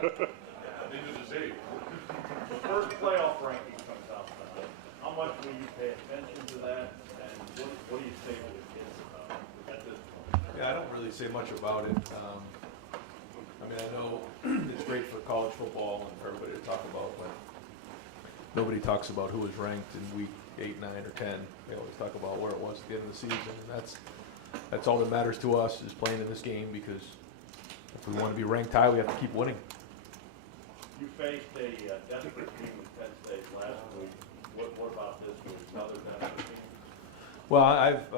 to see. The first playoff ranking comes out tonight. How much will you pay attention to that, and what do you say to the kids at this point? Yeah, I don't really say much about it. I mean, I know it's great for college football and for everybody to talk about, but nobody talks about who was ranked in week 8, 9, or 10. They always talk about where it was at the end of the season, and that's all that matters to us is playing in this game, because if we want to be ranked high, we have to keep winning. You faced a desperate team with Penn State last week. What about this week? Another desperate team? Well, I've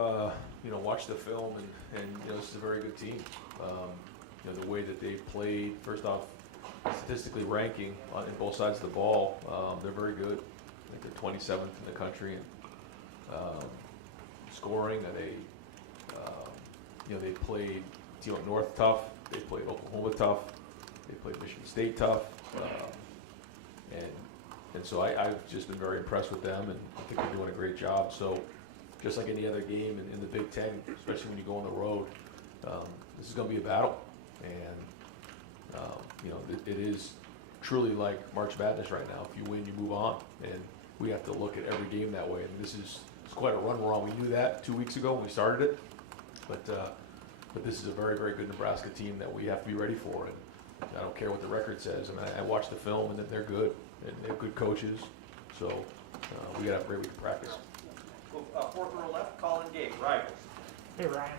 watched the film, and this is a very good team. The way that they've played, first off, statistically ranking in both sides of the ball, they're very good. I think they're 27th in the country in scoring. And they played North tough. They played Oklahoma tough. They played Michigan State tough. And so I've just been very impressed with them, and I think they're doing a great job. So just like any other game in the Big Ten, especially when you go on the road, this is going to be a battle. And it is truly like March Madness right now. If you win, you move on, and we have to look at every game that way. And it's quite a run we're on. We knew that 2 weeks ago when we started it, but this is a very, very good Nebraska team that we have to be ready for. And I don't care what the record says. I mean, I watched the film, and they're good, and they have good coaches. So we got to have a great week of practice. Fourth row left, Colin Gate, Rivals. Hey Ryan,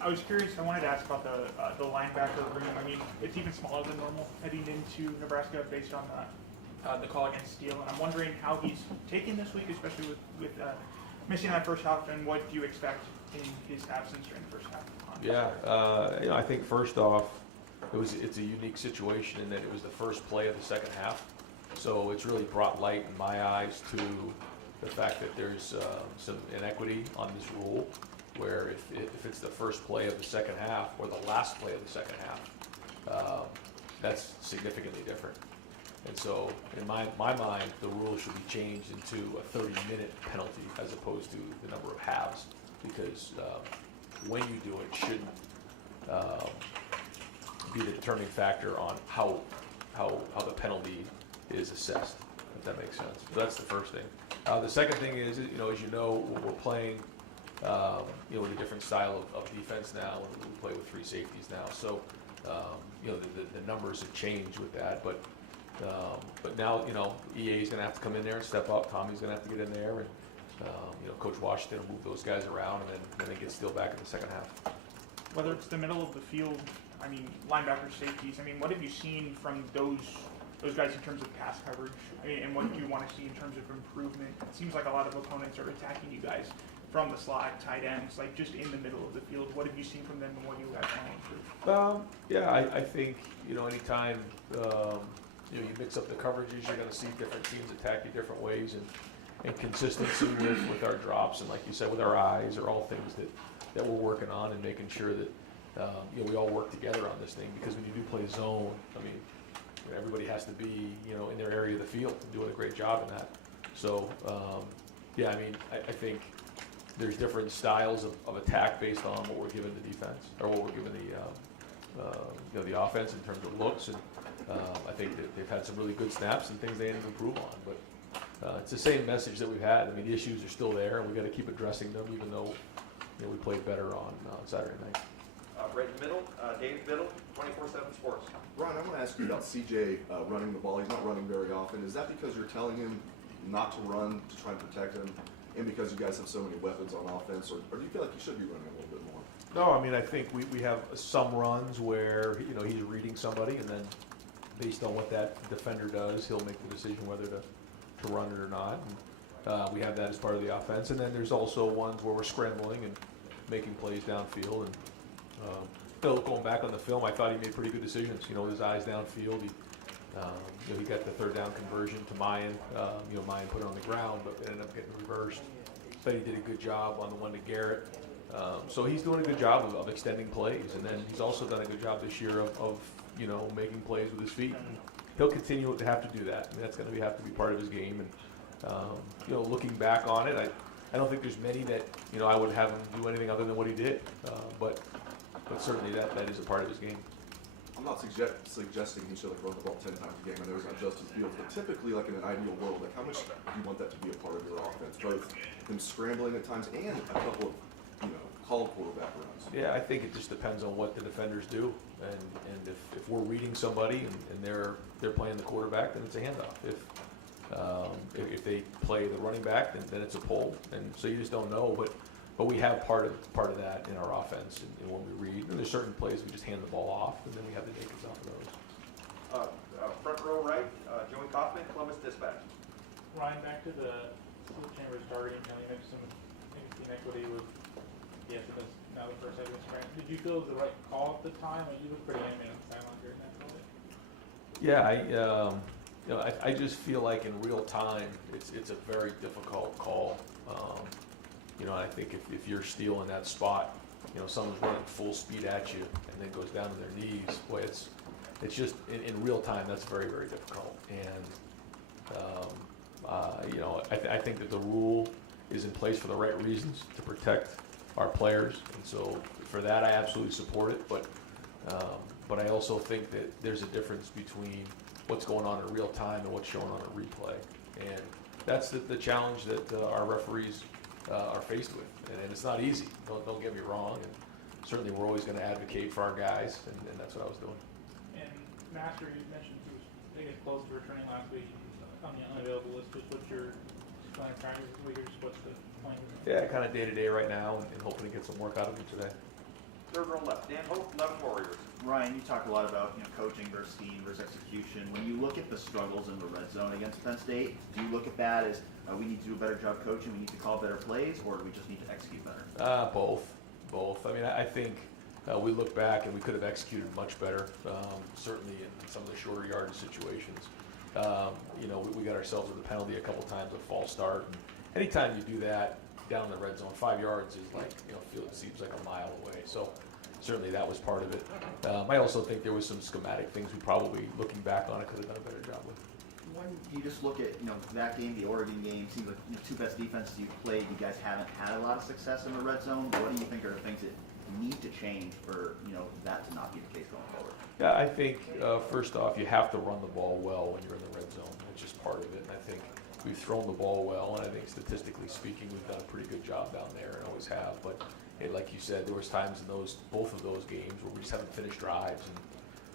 I was curious. I wanted to ask about the linebacker room. I mean, it's even smaller than normal heading into Nebraska based on the call against Steele, and I'm wondering how he's taken this week, especially with missing that first half, and what do you expect in his absence during the first half? Yeah, I think first off, it's a unique situation in that it was the first play of the second half, so it's really brought light in my eyes to the fact that there's some inequity on this rule, where if it's the first play of the second half or the last play of the second half, that's significantly different. And so in my mind, the rule should be changed into a 30-minute penalty as opposed to the number of halves, because when you do it shouldn't be the determining factor on how the penalty is assessed, if that makes sense. So that's the first thing. The second thing is, as you know, we're playing with a different style of defense now. We play with 3 safeties now, so the numbers have changed with that. But now EA is going to have to come in there and step up. Tommy's going to have to get in there, and Coach Washington will move those guys around, and then they get Steele back in the second half. Whether it's the middle of the field, I mean, linebackers, safeties. I mean, what have you seen from those guys in terms of pass coverage? I mean, and what do you want to see in terms of improvement? It seems like a lot of opponents are attacking you guys from the slot, tight ends, like just in the middle of the field. What have you seen from them, and what do you guys want to improve? Yeah, I think anytime you mix up the coverages, you're going to see different teams attack you different ways, and consistency with our drops, and like you said, with our eyes, are all things that we're working on, and making sure that we all work together on this thing. Because when you do play zone, I mean, everybody has to be in their area of the field and doing a great job in that. So I mean, I think there's different styles of attack based on what we're giving the defense, or what we're giving the offense in terms of looks, and I think that they've had some really good snaps and things they need to improve on. But it's the same message that we've had. I mean, the issues are still there, and we got to keep addressing them, even though we played better on Saturday night. Right in the middle, Dave Biddle, 24/7 Sports. Ron, I want to ask you about CJ running the ball. He's not running very often. Is that because you're telling him not to run to try and protect him, and because you guys have so many weapons on offense, or do you feel like you should be running a little bit more? No, I mean, I think we have some runs where he's reading somebody, and then based on what that defender does, he'll make the decision whether to run it or not. And, we have that as part of the offense, and then there's also ones where we're scrambling and making plays downfield. And going back on the film, I thought he made pretty good decisions. With his eyes downfield, he got the third down conversion to Mayan. Mayan put it on the ground, but it ended up getting reversed. But he did a good job on the one to Garrett. So he's doing a good job of extending plays, and then he's also done a good job this year of making plays with his feet. And he'll continue to have to do that. I mean, that's going to have to be part of his game. And looking back on it, I don't think there's many that I would have him do anything other than what he did. But certainly that is a part of his game. I'm not suggesting he should like run the ball 10 times a game. I know he's not Justin Fields, but typically, like in an ideal world, like how much do you want that to be a part of your offense? Both him scrambling at times and a couple of, called quarterback runs. Yeah, I think it just depends on what the defenders do, and if we're reading somebody and they're playing the quarterback, then it's a handoff. If they play the running back, then it's a pull, and so you just don't know. But we have part of that in our offense, and when we read, and there's certain plays we just hand the ball off, and then we have the nakeds off of those. Front row right, Joey Kaufman, Columbus Dispatch. Ryan, back to the Sleep Chambers targeting, you mentioned some inequity with the SMS, now the first evidence grant. Did you feel it was the right call at the time? Or you look pretty animated on the sideline during that call? Yeah, I just feel like in real time, it's a very difficult call. I think if you're stealing that spot, someone's running full speed at you and then goes down to their knees, boy, it's just in real time, that's very, very difficult. And I think that the rule is in place for the right reasons to protect our players, and so for that I absolutely support it. But I also think that there's a difference between what's going on in real time and what's shown on a replay, and that's the challenge that our referees are faced with, and it's not easy. Don't get me wrong, and certainly we're always going to advocate for our guys, and that's what I was doing. And Master, you mentioned he was getting close to returning last week. He's on the unavailable list. Just what's your plan of practice this week, or just what's the plan? Yeah, kind of day to day right now, and hoping to get some work out of him today. Third row left, Dan Hope, 11 Warriors. Ryan, you talk a lot about coaching versus scheme versus execution. When you look at the struggles in the red zone against Penn State, do you look at that as we need to do a better job coaching, we need to call better plays, or do we just need to execute better? Both. I mean, I think we look back and we could have executed much better, certainly in some of the shorter yardage situations. We got ourselves with a penalty a couple times, a false start. And anytime you do that down in the red zone, 5 yards is like, it seems like a mile away. So certainly that was part of it. I also think there was some schematic things we probably, looking back on it, could have done a better job with. When you just look at that game, the Oregon game, seems like two best defenses you've played. You guys haven't had a lot of success in the red zone. What do you think are the things that need to change for that to not be the case going forward? Yeah, I think first off, you have to run the ball well when you're in the red zone. That's just part of it. And I think we've thrown the ball well, and I think statistically speaking, we've done a pretty good job down there, and always have. But like you said, there was times in both of those games where we just haven't finished drives,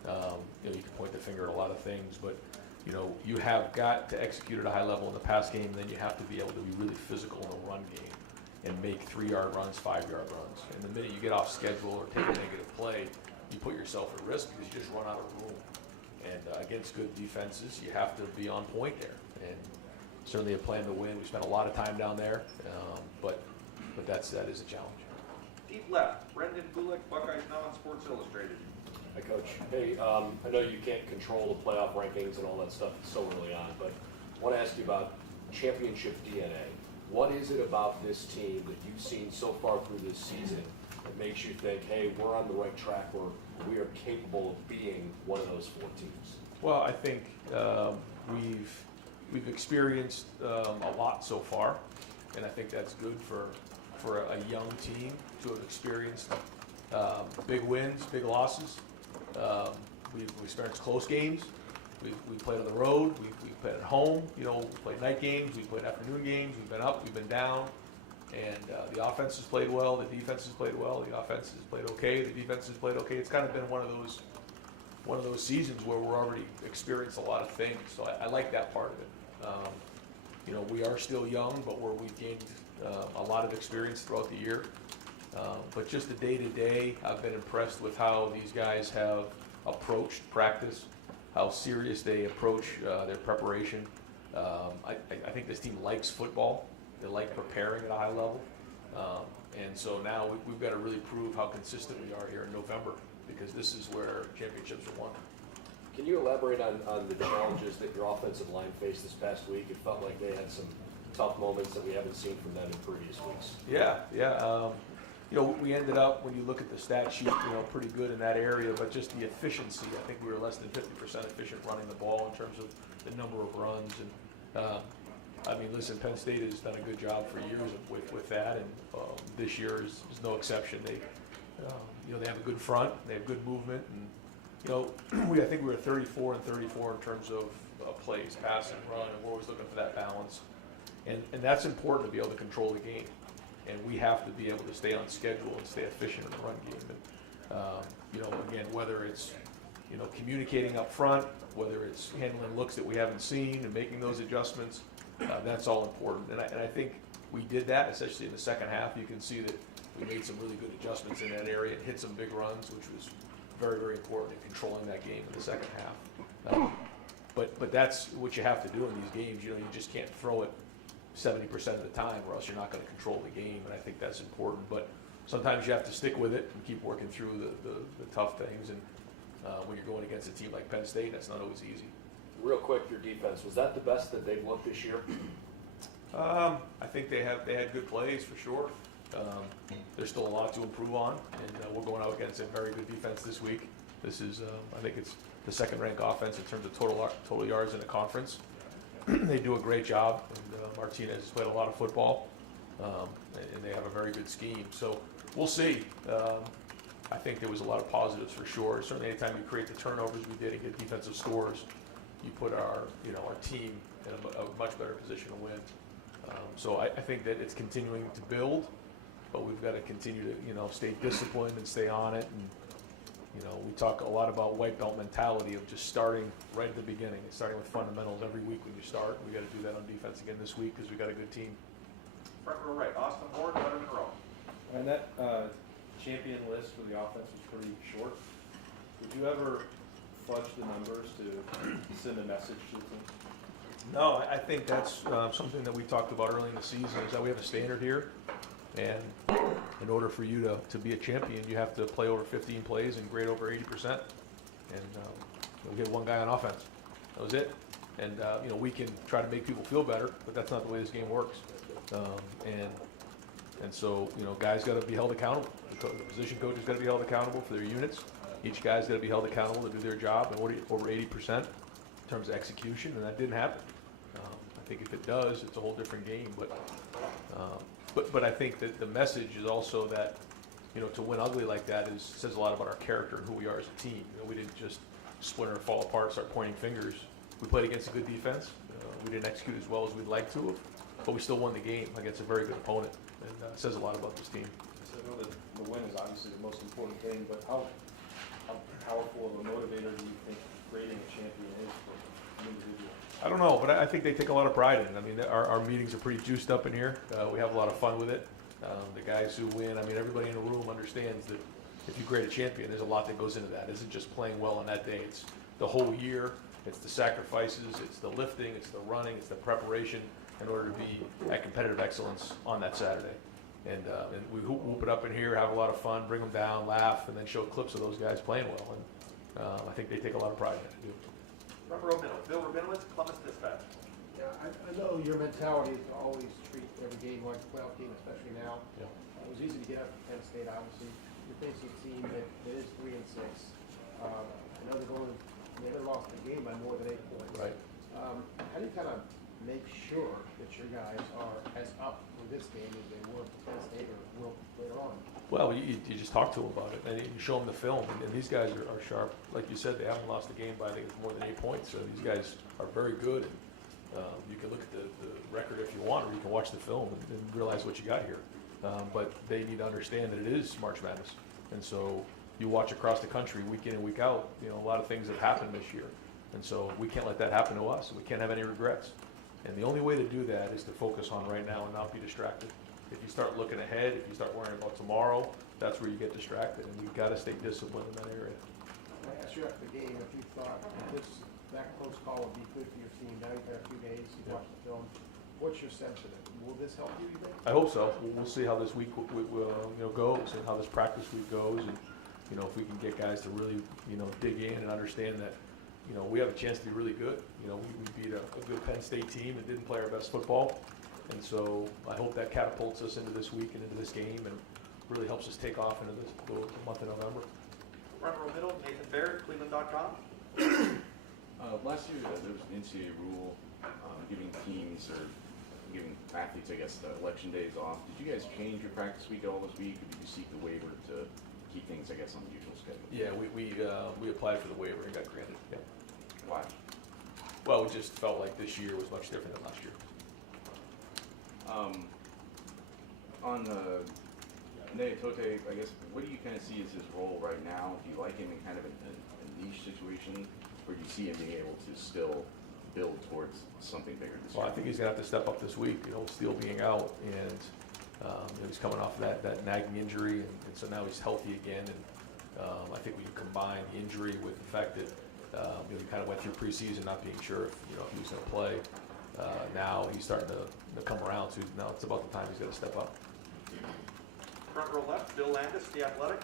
and you can point the finger at a lot of things, but you have got to execute at a high level in the pass game, and then you have to be able to be really physical in the run game and make 3-yard runs, 5-yard runs. And the minute you get off schedule or take a negative play, you put yourself at risk because you just run out of room. And against good defenses, you have to be on point there. And certainly a plan to win. We spent a lot of time down there, but that is a challenge. Deep left, Brendan Gulick, Buckeyes Now on Sports Illustrated. Hi, Coach. Hey, I know you can't control the playoff rankings and all that stuff so early on, but I want to ask you about championship DNA. What is it about this team that you've seen so far through this season that makes you think, hey, we're on the right track, or we are capable of being one of those 4 teams? Well, I think we've experienced a lot so far, and I think that's good for a young team to have experienced big wins, big losses. We've experienced close games. We've played on the road. We've played at home. We played night games. We've played afternoon games. We've been up. We've been down. And the offense has played well. The defense has played well. The offense has played okay. The defense has played okay. It's kind of been one of those seasons where we're already experienced a lot of things. So I like that part of it. We are still young, but we've gained a lot of experience throughout the year. But just the day-to-day, I've been impressed with how these guys have approached practice, how serious they approach their preparation. I think this team likes football. They like preparing at a high level. And so now we've got to really prove how consistent we are here in November, because this is where championships are won. Can you elaborate on the challenges that your offensive line faced this past week? It felt like they had some tough moments that we haven't seen from them in previous weeks. Yeah. We ended up, when you look at the stat sheet, pretty good in that area, but just the efficiency, I think we were less than 50% efficient running the ball in terms of the number of runs. And listen, Penn State has done a good job for years with that, and this year is no exception. They have a good front, they have good movement, and You know, I think we were 34 and 34 in terms of plays, pass and run, and we're always looking for that balance. And that's important to be able to control the game. And we have to be able to stay on schedule and stay efficient in the run game. And, you know, again, whether it's, you know, communicating up front, whether it's handling looks that we haven't seen and making those adjustments, that's all important. And I think we did that, especially in the second half. You can see that we made some really good adjustments in that area and hit some big runs, which was very, very important in controlling that game in the second half. But that's what you have to do in these games. You know, you just can't throw it 70% of the time, or else you're not going to control the game. And I think that's important. But sometimes you have to stick with it and keep working through the tough things. And when you're going against a team like Penn State, that's not always easy. Real quick, your defense, was that the best that they've looked this year? I think they had good plays for sure. There's still a lot to improve on, and we're going out against a very good defense this week. This is, I think it's the second-ranked offense in terms of total yards in the conference. They do a great job, and Martinez has played a lot of football, and they have a very good scheme. So we'll see. I think there was a lot of positives for sure. Certainly, anytime you create the turnovers we did and get defensive scores, you put our team in a much better position to win. So I think that it's continuing to build, but we've got to continue to stay disciplined and stay on it. And we talk a lot about white belt mentality of just starting right at the beginning and starting with fundamentals every week when you start. We got to do that on defense again this week because we got a good team. Front row right, Austin Ward, Letterman row. And that champion list for the offense was pretty short. Would you ever fudge the numbers to send a message to the team? No, I think that's something that we talked about early in the season, is that we have a standard here. And in order for you to be a champion, you have to play over 15 plays and grade over 80%. And we had one guy on offense. That was it. And we can try to make people feel better, but that's not the way this game works. And so guys got to be held accountable. The position coaches got to be held accountable for their units. Each guy's got to be held accountable to do their job and over 80% in terms of execution, and that didn't happen. I think if it does, it's a whole different game. But I think that the message is also that to win ugly like that says a lot about our character and who we are as a team. We didn't just splinter, fall apart, start pointing fingers. We played against a good defense. We didn't execute as well as we'd like to have, but we still won the game against a very good opponent, and it says a lot about this team. So I know that the win is obviously the most important thing, but how powerful of a motivator do you think creating a champion is for an individual? I don't know, but I think they take a lot of pride in it. I mean, our meetings are pretty juiced up in here. We have a lot of fun with it. The guys who win, everybody in the room understands that if you grade a champion, there's a lot that goes into that. It isn't just playing well on that day. It's the whole year. It's the sacrifices. It's the lifting. It's the running. It's the preparation in order to be at competitive excellence on that Saturday. And we whoop it up in here, have a lot of fun, bring them down, laugh, and then show clips of those guys playing well. And I think they take a lot of pride in it. Front row middle, Bill Rabinowitz, Columbus Dispatch. Yeah, I know your mentality is to always treat every game like a playoff game, especially now. Yeah. It was easy to get up to Penn State, obviously. You're facing a team that is 3-6. I know they haven't lost the game by more than 8 points. Right. How do you kind of make sure that your guys are as up for this game as they were for Penn State or will later on? Well, you just talk to them about it, and you show them the film, and these guys are sharp. Like you said, they haven't lost the game by, I think it's more than 8 points, so these guys are very good. And, you can look at the record if you want, or you can watch the film and realize what you got here. But they need to understand that it is March Madness. And so you watch across the country week in and week out, a lot of things have happened this year. And so we can't let that happen to us. We can't have any regrets. And the only way to do that is to focus on right now and not be distracted. If you start looking ahead, if you start worrying about tomorrow, that's where you get distracted, and you've got to stay disciplined in that area. I asked you after the game if you thought that close call would be good for your team. Now you've had a few days, you watched the film. What's your sense of it? Will this help you think? I hope so. We'll see how this week goes and how this practice week goes, and if we can get guys to really dig in and understand that we have a chance to be really good. We beat a good Penn State team that didn't play our best football. And so I hope that catapults us into this week and into this game and really helps us take off into the month of November. Front row middle, Nathan Barrett, Cleveland.com. Last year there was an NCAA rule giving teams or giving athletes, I guess, election days off. Did you guys change your practice week at all this week, or did you seek the waiver to keep things, I guess, on the usual schedule. Yeah, we applied for the waiver and got granted, yeah. Why? Well, we just felt like this year was much different than last year. On the Neatote, I guess, what do you kind of see as his role right now? Do you like him in kind of a niche situation, or do you see him being able to still build towards something bigger this year? Well, I think he's gonna have to step up this week, Steele being out, and he's coming off of that nagging injury, and so now he's healthy again, and I think when you combine the injury with the fact that he kind of went through preseason not being sure if he was gonna play, now he's starting to come around, so now it's about the time he's gonna step up. Front row left, Bill Landis, The Athletic.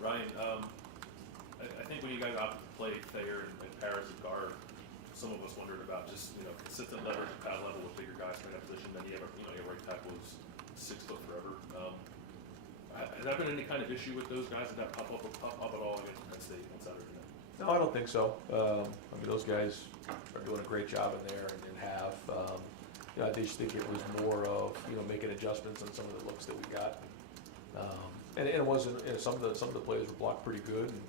Ryan, I think when you guys opted to play Thayer and Paris at guard, some of us wondered about just consistent leverage at pad level with bigger guys in that position. Then you have your right tackle is 6 foot forever. Has that been any kind of issue with those guys? Did that pop up at all against Penn State on Saturday night? No, I don't think so. Those guys are doing a great job in there and have. I just think it was more of making adjustments on some of the looks that we got. And it wasn't. Some of the plays were blocked pretty good, and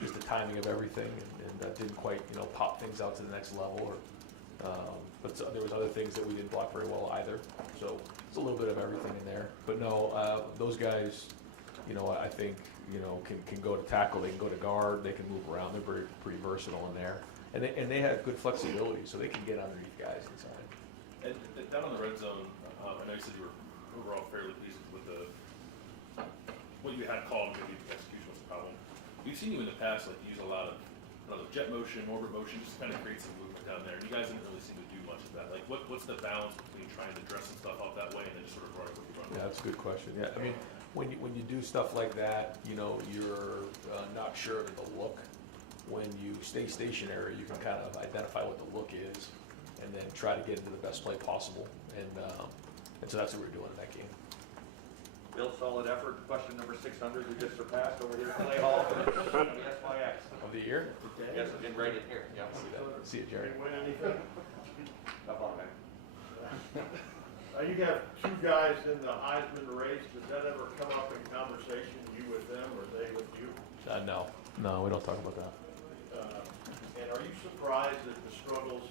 just the timing of everything, and that didn't quite pop things out to the next level. But there was other things that we didn't block very well either. So it's a little bit of everything in there. But no, those guys, I think can go to tackle, they can go to guard, they can move around. They're pretty versatile in there, and they have good flexibility, so they can get underneath guys inside. And down on the red zone, I know you said you were overall fairly pleased with what you had called. Maybe the execution was the problem. We've seen you in the past use a lot of jet motion, orbit motion, just to kind of create some movement down there. And you guys didn't really seem to do much of that. What's the balance between trying to dress some stuff up that way and then just sort of running what you run? Yeah, that's a good question. Yeah, I mean, when you do stuff like that, you're not sure of the look. When you stay stationary, you can kind of identify what the look is, and then try to get into the best play possible. And so that's what we're doing in that game. Bill, solid effort. Question number 600 we just surpassed over here at Clay Hall from the SYX. Of the year? Yes, it's been right in here. Yeah. See it, Jerry. Win anything? Up on that. You have two guys in the Heisman race. Does that ever come up in conversation, you with them or they with you? No, we don't talk about that. And are you surprised at the struggles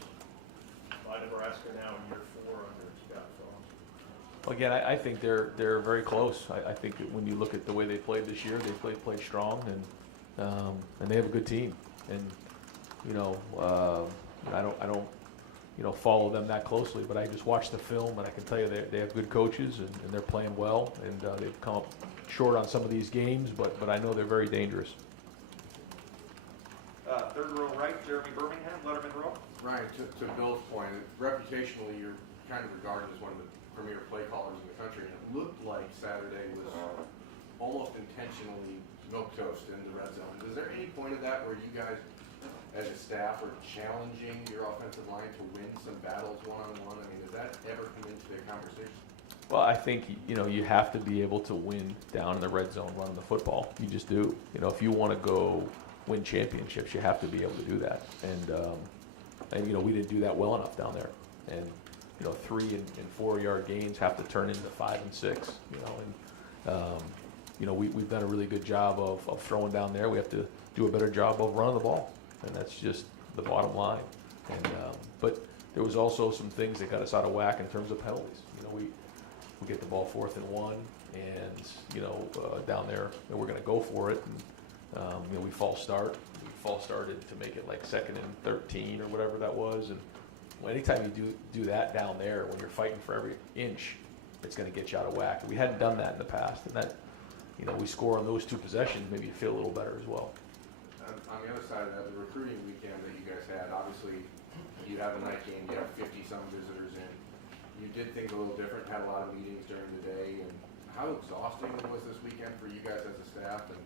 by Nebraska now in year 4 under Scott Frost? Again, I think they're very close. I think that when you look at the way they played this year, they played strong, and they have a good team. And I don't follow them that closely, but I just watch the film, and I can tell you they have good coaches, and they're playing well, and they've come up short on some of these games, but I know they're very dangerous. Third row right, Jeremy Birmingham, Letterman row. Ryan, to Bill's point, reputationally, you're kind of regarded as one of the premier play callers in the country, and it looked like Saturday was almost intentionally milquetoast in the red zone. Is there any point of that where you guys, as a staff, are challenging your offensive line to win some battles one-on-one? I mean, does that ever come into the conversation? Well, I think you have to be able to win down in the red zone running the football. You just do. If you want to go win championships, you have to be able to do that. And we didn't do that well enough down there. And 3 and 4 yard gains have to turn into 5 and 6. We've done a really good job of throwing down there. We have to do a better job of running the ball, and that's just the bottom line. And but there was also some things that got us out of whack in terms of penalties. We get the ball 4th and 1, and down there, and we're going to go for it. And we false started to make it like 2nd and 13 or whatever that was. And anytime you do that down there, when you're fighting for every inch, it's going to get you out of whack. We hadn't done that in the past, and that we score on those 2 possessions, maybe you feel a little better as well. On the other side of that, the recruiting weekend that you guys had, obviously, you have a night game, you have 50-some visitors in. You did things a little different, had a lot of meetings during the day. And how exhausting was this weekend for you guys as a staff? And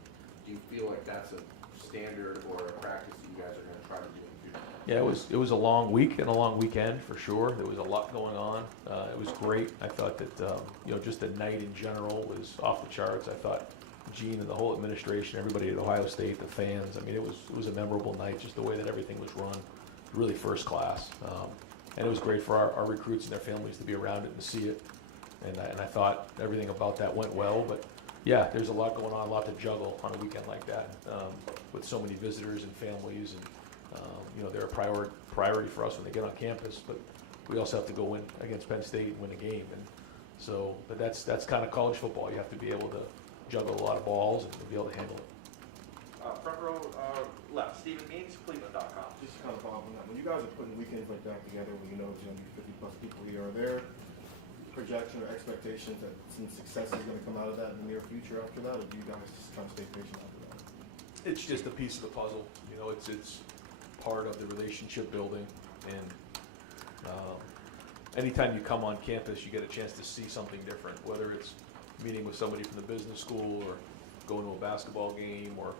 do you feel like that's a standard or a practice that you guys are going to try to do in the future? Yeah, it was a long week and a long weekend for sure. There was a lot going on. It was great. I thought that just the night in general was off the charts. I thought Gene and the whole administration, everybody at Ohio State, the fans. I mean, it was a memorable night. Just the way that everything was run, really first class. And it was great for our recruits and their families to be around it and to see it. And I thought everything about that went well. But Yeah, there's a lot going on, a lot to juggle on a weekend like that, with so many visitors and families, and they're a priority for us when they get on campus. But we also have to go win against Penn State and win a game, and so. But that's kind of college football. You have to be able to juggle a lot of balls and be able to handle it. Front row left, Stephen Means, Cleveland.com. Just kind of follow on that. When you guys are putting weekends like that together, when you know there's going to be 50 plus people here, are there projection or expectations that some success is going to come out of that in the near future after that, or do you guys just kind of stay patient after that? It's just a piece of the puzzle. It's part of the relationship building, and anytime you come on campus, you get a chance to see something different, whether it's meeting with somebody from the business school, or going to a basketball game, or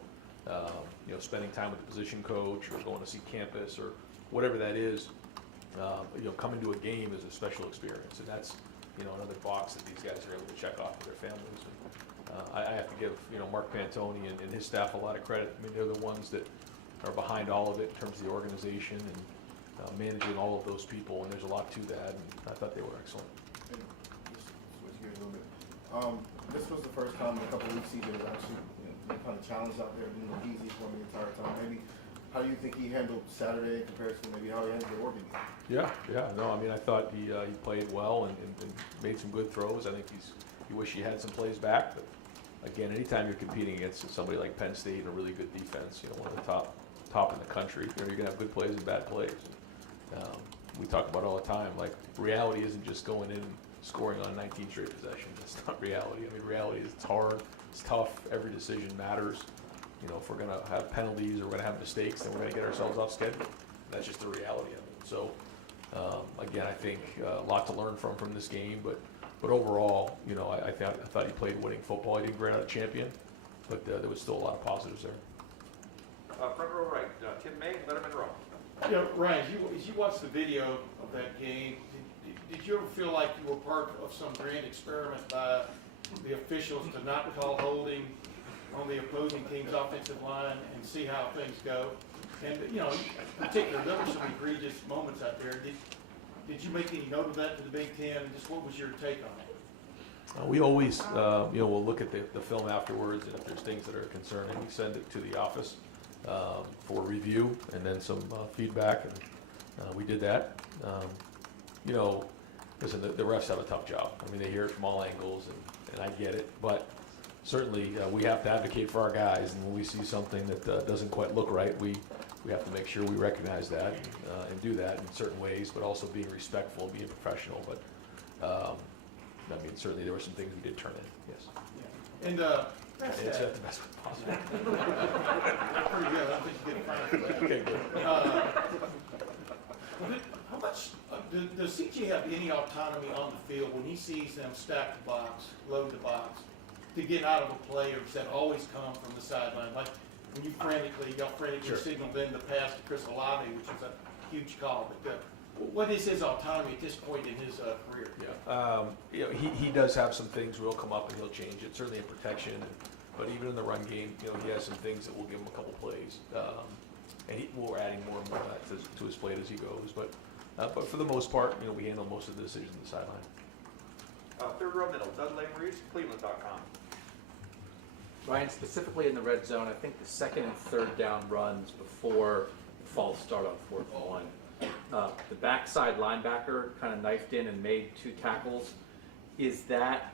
spending time with the position coach, or going to see campus, or whatever that is. Coming to a game is a special experience, and that's another box that these guys are able to check off for their families. And, I have to give Mark Pantoni and his staff a lot of credit. I mean, they're the ones that are behind all of it in terms of the organization and managing all of those people. And there's a lot to that, and I thought they were excellent. And just switch gears a little bit. This was the first time in a couple of weeks CJ was actually kind of challenged out there, didn't look easy for him the entire time. Maybe how do you think he handled Saturday in comparison to maybe how he handled the Oregon game? Yeah. No, I mean, I thought he played well and made some good throws. I think he wish he had some plays back. But again, anytime you're competing against somebody like Penn State and a really good defense, one of the top in the country, you're gonna have good plays and bad plays. We talk about all the time, like, reality isn't just going in and scoring on 19 straight possessions. That's not reality. I mean, reality is it's hard, it's tough, every decision matters. If we're gonna have penalties or we're gonna have mistakes, then we're gonna get ourselves off schedule. That's just the reality of it. So, again, I think a lot to learn from this game, but overall, I thought he played winning football. He didn't grant out a champion, but there was still a lot of positives there. Front row right, Tim May, Letterman Row. Yeah, Ryan, as you watched the video of that game, did you ever feel like you were part of some grand experiment by the officials to not call holding on the opposing team's offensive line and see how things go? And, in particular, there were some egregious moments out there. Did you make any note of that to the Big Ten? Just what was your take on it? We always, we'll look at the film afterwards, and if there's things that are concerning, we send it to the office for review and then some feedback, and we did that. Listen, the refs have a tough job. I mean, they hear it from all angles, and I get it, but certainly we have to advocate for our guys, and when we see something that doesn't quite look right, we have to make sure we recognize that and do that in certain ways, but also being respectful, being professional. But I mean, certainly there were some things we did turn in. Yes. Yeah. And it's the best way possible. pretty good. I don't think you get fined for that. Okay, good. How much does CJ have any autonomy on the field when he sees them stack the box, load the box, to get out of a play, or does that always come from the sideline? Like when you frantically Sure. signaled in the pass to Chris Olave, which was a huge call. But what is his autonomy at this point in his career? Yeah, he does have some things where he'll come up and he'll change it, certainly in protection, but even in the run game, he has some things that will give him a couple plays, and we're adding more and more of that to his plate as he goes. But for the most part, we handle most of the decisions on the sideline. Third row middle, Doug Maurice, Cleveland.com. Ryan, specifically in the red zone, I think the second and third down runs before the false start on 4th and 1. The backside linebacker kind of knifed in and made 2 tackles. Is that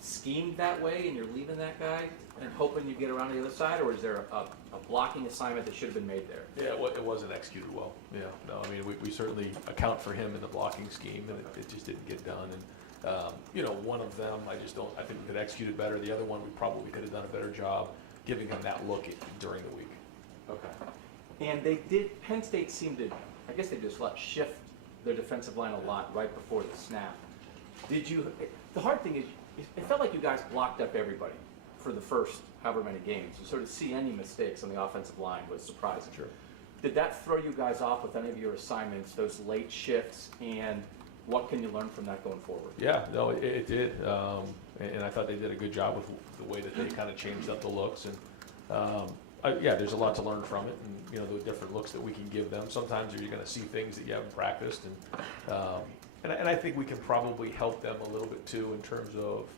schemed that way and you're leaving that guy and hoping you get around the other side, or is there a blocking assignment that should have been made there? Yeah, it wasn't executed well. Yeah, no, I mean, we certainly account for him in the blocking scheme, and it just didn't get done. And one of them, I think we could execute it better. The other one, we probably could have done a better job giving him that look during the week. Okay. And Penn State seemed to, I guess they just shift their defensive line a lot right before the snap. The hard thing is, it felt like you guys blocked up everybody for the first however many games. So sort of see any mistakes on the offensive line was surprising. Sure. Did that throw you guys off with any of your assignments, those late shifts, and what can you learn from that going forward? Yeah, no, it did. And I thought they did a good job with the way that they kind of changed up the looks. And there's a lot to learn from it, and the different looks that we can give them. Sometimes you're going to see things that you haven't practiced, and I think we can probably help them a little bit too in terms of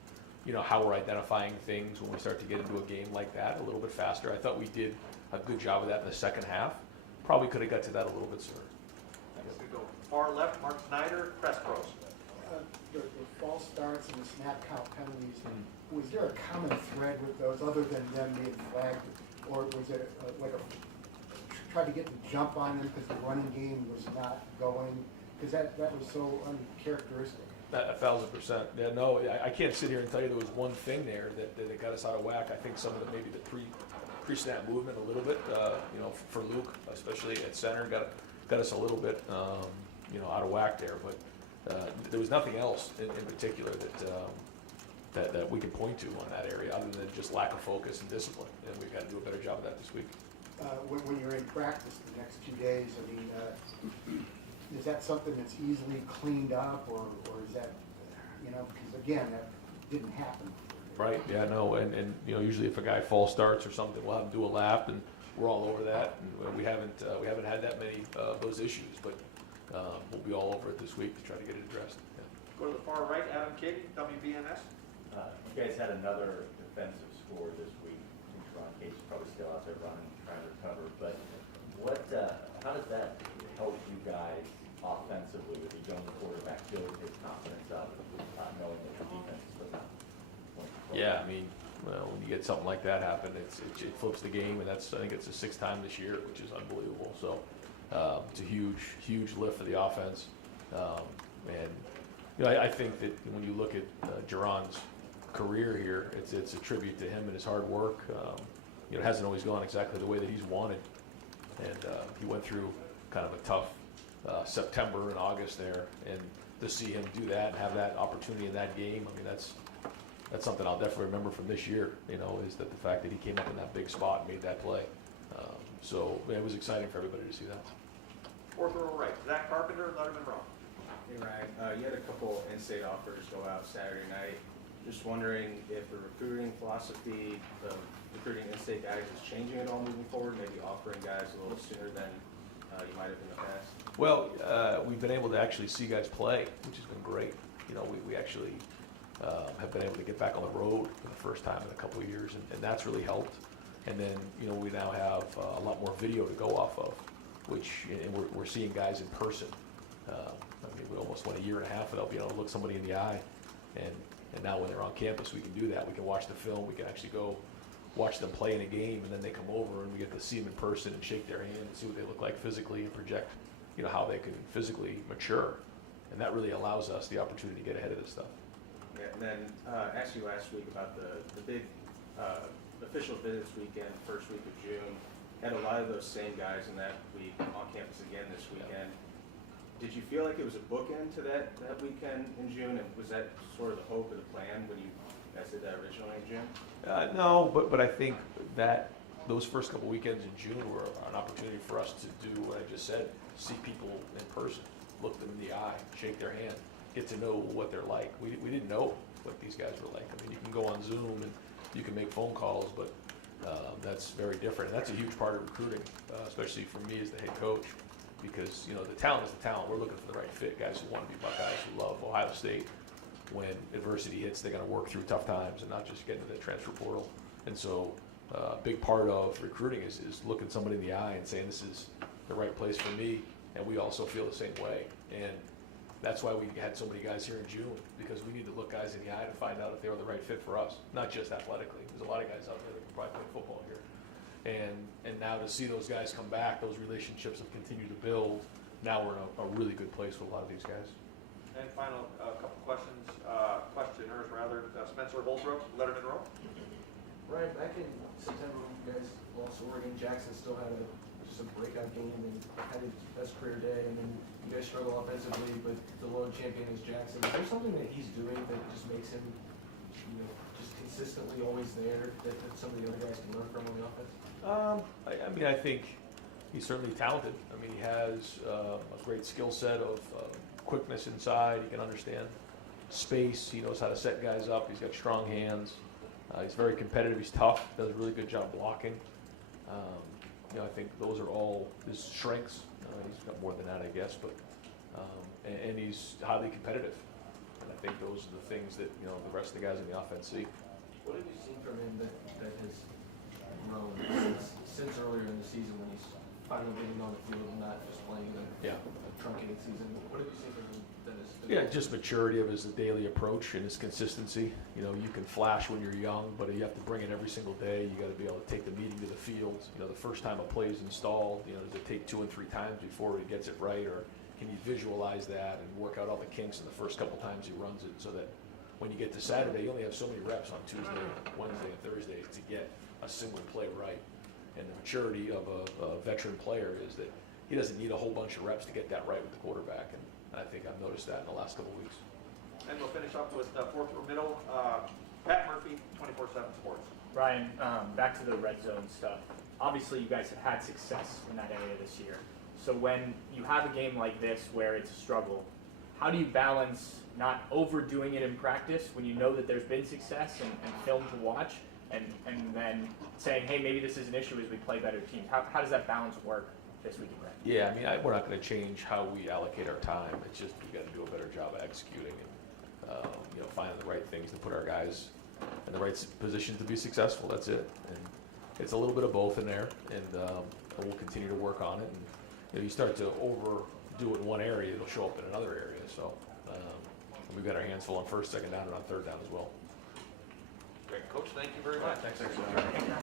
how we're identifying things when we start to get into a game like that a little bit faster. I thought we did a good job of that in the second half. Probably could have got to that a little bit sooner. We go far left, Mark Snyder, press pros. The false starts and the snap count penalties, was there a common thread with those other than them being flagged? Or was it like try to get the jump on them because the running game was not going? Because that was so uncharacteristic. 1,000%. Yeah, no, I can't sit here and tell you there was one thing there that got us out of whack. I think some of maybe the pre-snap movement a little bit, for Luke, especially at center, got us a little bit, out of whack there. But there was nothing else in particular that we can point to on that area other than just lack of focus and discipline. And we've got to do a better job of that this week. When you're in practice the next 2 days, I mean, is that something that's easily cleaned up, or is that, because again, that didn't happen. Right, yeah, no, and usually if a guy false starts or something, we'll have him do a lap, and we're all over that. And we haven't had that many of those issues, but we'll be all over it this week to try to get it addressed. Yeah. Go to the far right, Adam Katie, WBNS. You guys had another defensive score this week. I think Ron Cage's probably still out there running, trying to recover. But how does that help you guys offensively with a young quarterback build his confidence up, knowing that the defense is still not? Yeah, I mean, well, when you get something like that happen, it flips the game, and I think it's the 6th time this year, which is unbelievable. So it's a huge lift for the offense. And I think that when you look at Jaron's career here, it's a tribute to him and his hard work. It hasn't always gone exactly the way that he's wanted, and he went through kind of a tough September and August there, and to see him do that and have that opportunity in that game, I mean, that's something I'll definitely remember from this year, is that the fact that he came up in that big spot and made that play. So it was exciting for everybody to see that. Fourth row right, Zach Carpenter, Letterman Row. Hey Ryan, you had a couple in-state offers go out Saturday night. Just wondering if the recruiting philosophy of recruiting in-state guys is changing at all moving forward, maybe offering guys a little sooner than you might have in the past? Well, we've been able to actually see guys play, which has been great. We actually have been able to get back on the road for the first time in a couple of years, and that's really helped. And then, we now have a lot more video to go off of, and we're seeing guys in person. I mean, we almost went a year and a half without being able to look somebody in the eye, and now when they're on campus, we can do that. We can watch the film. We can actually go watch them play in a game, and then they come over and we get to see them in person and shake their hand and see what they look like physically and project, how they can physically mature. And that really allows us the opportunity to get ahead of this stuff. Yeah, and then asked you last week about the big official visits weekend, first week of June. Had a lot of those same guys in that week on campus again this weekend. Did you feel like it was a bookend to that weekend in June? And was that sort of the hope or the plan when you guys did that originally in June? No, but I think that those first couple weekends in June were an opportunity for us to do what I just said, see people in person, look them in the eye, shake their hand, get to know what they're like. We didn't know what these guys were like. I mean, you can go on Zoom and you can make phone calls, but that's very different. And that's a huge part of recruiting, especially for me as the head coach, because the talent is the talent. We're looking for the right fit, guys who want to be Buckeyes, who love Ohio State. When adversity hits, they're going to work through tough times and not just get into the transfer portal. And so a big part of recruiting is looking somebody in the eye and saying, this is the right place for me, and we also feel the same way. And that's why we had so many guys here in June, because we need to look guys in the eye to find out if they were the right fit for us, not just athletically. There's a lot of guys out there that can probably play football here. And now to see those guys come back, those relationships have continued to build. Now we're in a really good place with a lot of these guys. And final couple questions, questioners rather. Spencer Holbrook, Letterman Row. Ryan, back in September when you guys lost to Oregon, Jackson still had just a breakout game and had his best career day, and then you guys struggle offensively, but the lone champion is Jackson. Is there something that he's doing that just makes him, just consistently always there that some of the other guys can learn from on the offense? I mean, I think he's certainly talented. I mean, he has a great skill set of quickness inside. He can understand space. He knows how to set guys up. He's got strong hands. He's very competitive. He's tough. Does a really good job blocking. I think those are all his strengths. He's got more than that, I guess, but and he's highly competitive. And I think those are the things that, you know, the rest of the guys in the offense see. What have you seen from him that has grown since earlier in the season when he's finally getting on the field and not just playing a truncated season? What have you seen from him that has been Yeah, just maturity of his daily approach and his consistency. You know, you can flash when you're young, but you have to bring it every single day. You got to be able to take the meeting to the field. You know, the first time a play is installed, you know, does it take 2 and 3 times before he gets it right, or can you visualize that and work out all the kinks in the first couple times he runs it, so that when you get to Saturday, you only have so many reps on Tuesday, Wednesday, and Thursday to get a single play right. And the maturity of a veteran player is that he doesn't need a whole bunch of reps to get that right with the quarterback, and I think I've noticed that in the last couple of weeks. And we'll finish up with fourth row middle, Pat Murphy, 24/7 Sports. Ryan, back to the red zone stuff. Obviously, you guys have had success in that area this year. So when you have a game like this where it's a struggle, how do you balance not overdoing it in practice when you know that there's been success and film to watch, and then saying, hey, maybe this is an issue as we play better teams? How does that balance work this week in practice? Yeah, I mean, we're not going to change how we allocate our time. It's just we got to do a better job of executing and you know, finding the right things to put our guys in the right position to be successful. That's it. And it's a little bit of both in there, and we'll continue to work on it. And you know, you start to overdo it in one area, it'll show up in another area. So we've got our hands full on first, second down, and on third down as well. Great, Coach. Thank you very much. Thanks.